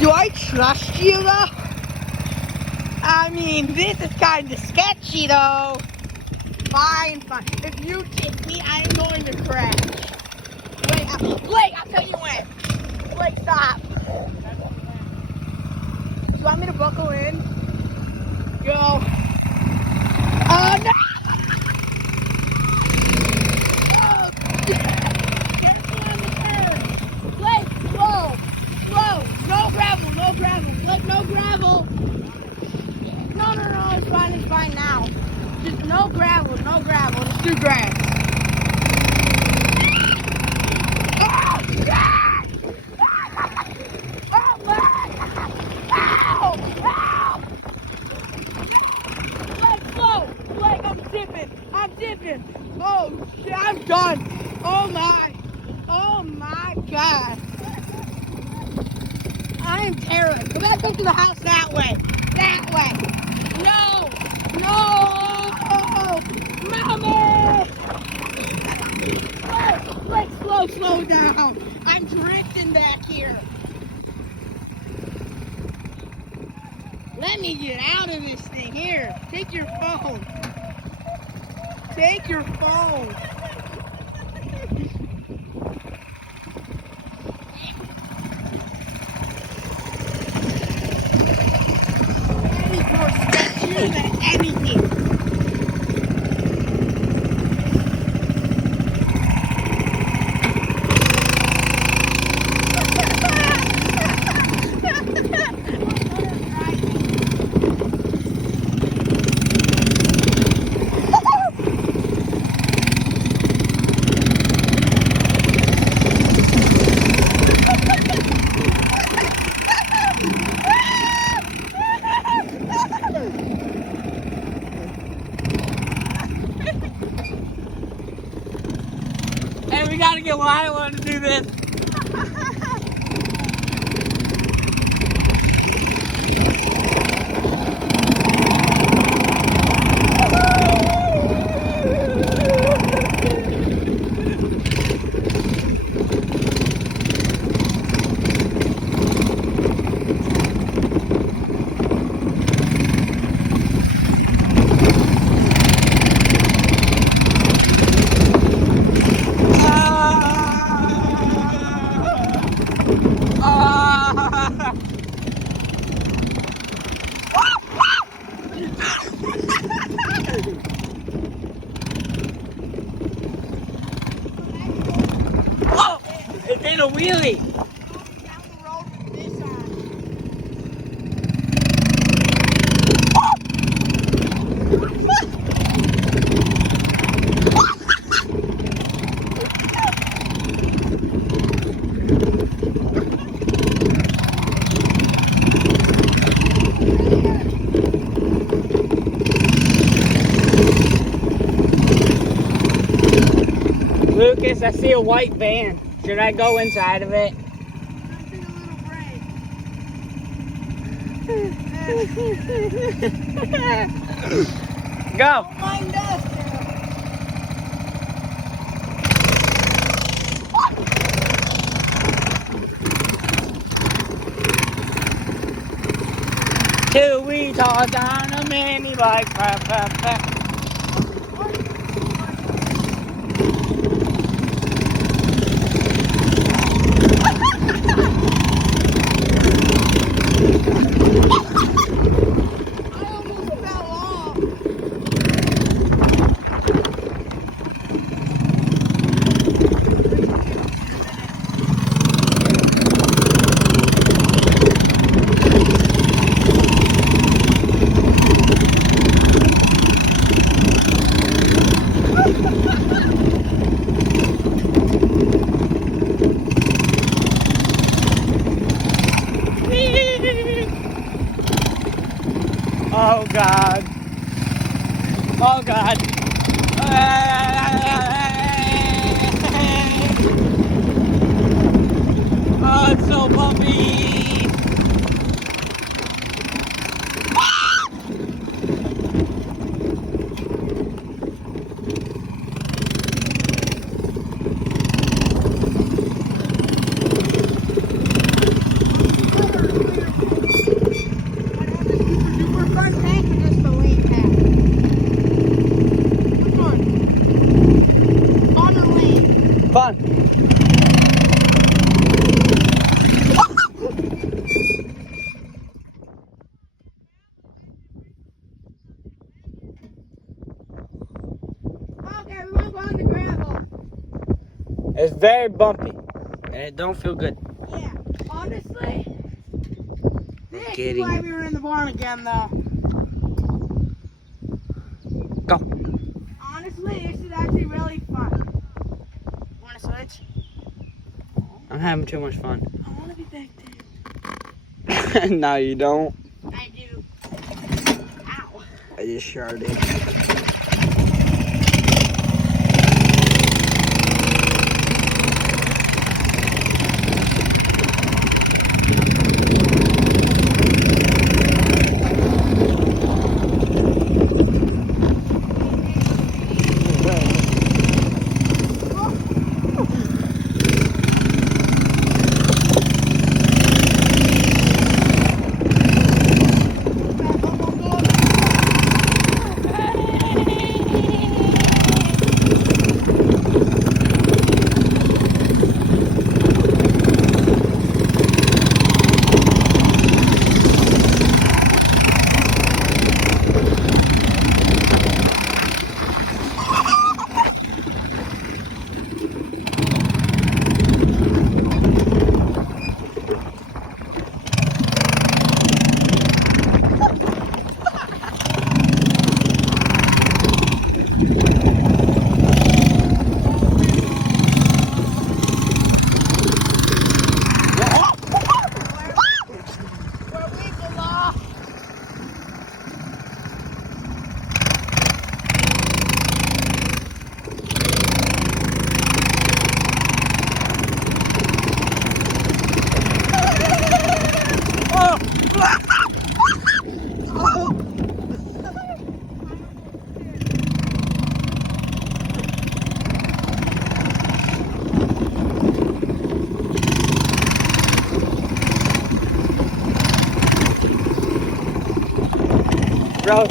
Do I trust you though? I mean, this is kind of sketchy though. Fine. If you take me, I'm going to crash. Blake, I'll tell you when. Blake, stop. Do you want me to buckle in? Go. Oh no! Oh, careful on the curb. Blake, slow. No gravel. Blake, no gravel. No, it's fine now. Just no gravel, just do grass. Oh, God! Oh, my! Ow! Blake, slow! Blake, I'm dipping. Oh, shit, I'm done. Oh, my God. I am terrified. Go back up to the house that way. No! Mommy! Blake, slow down. I'm drifting back here. Let me get out of this thing. Here, take your phone. Any more sketchier than anything. Hey, we gotta get Lila to do this. Oh, it did a wheelie. Down the road with this on. Lucas, I see a white van. Should I go inside of it? Go. Mind us. Two retards on a mini bike. Oh God. Oh God. Oh, it's so bumpy. very bumpy. And it don't feel good. Yeah, honestly, this is why we were in the barn again, though. Go. Honestly, this is actually really fun. Want to switch? I'm having too much fun. I want to be back there. No, you don't. I do. Ow. I just sure did. Bro.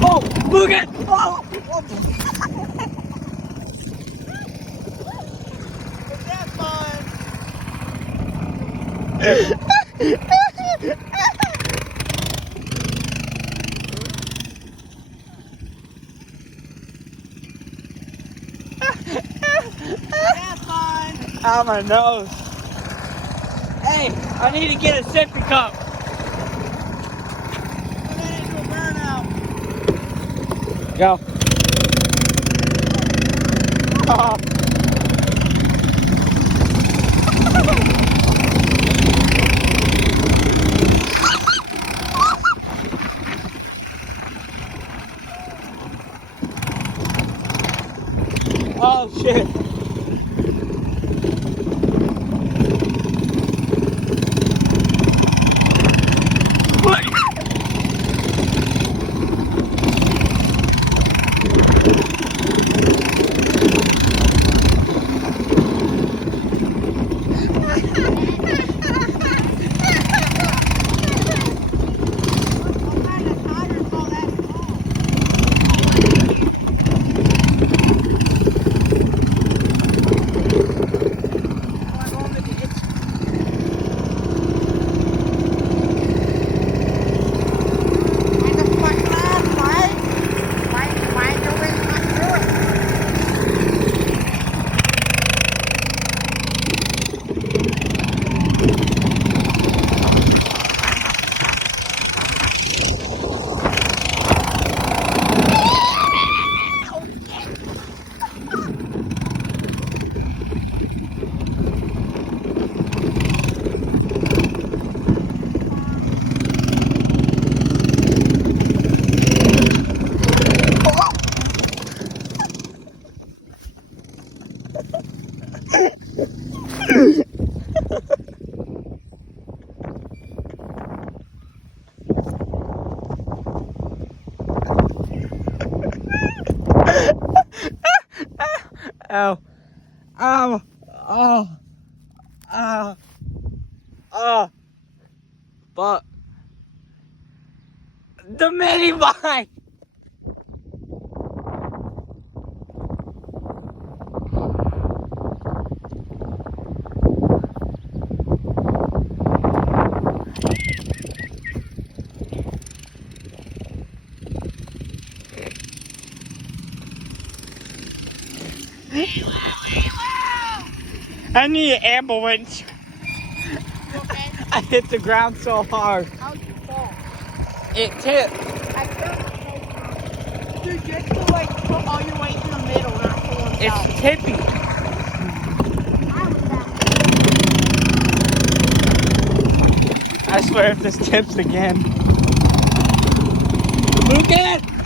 Oh, look at. Oh. Is that fun? Have fun. Ow, my nose. Hey, I need to get a sippy cup. Put that into a burnout. Go. Oh. Oh shit. Ow. Ow. Oh. But the minibike. I need an ambulance. Okay. I hit the ground so hard. How'd you fall? It tipped. I turned. Dude, you have to like put all your weight in the middle, not to one side. It's tippy. I swear if this tips again. Lucas!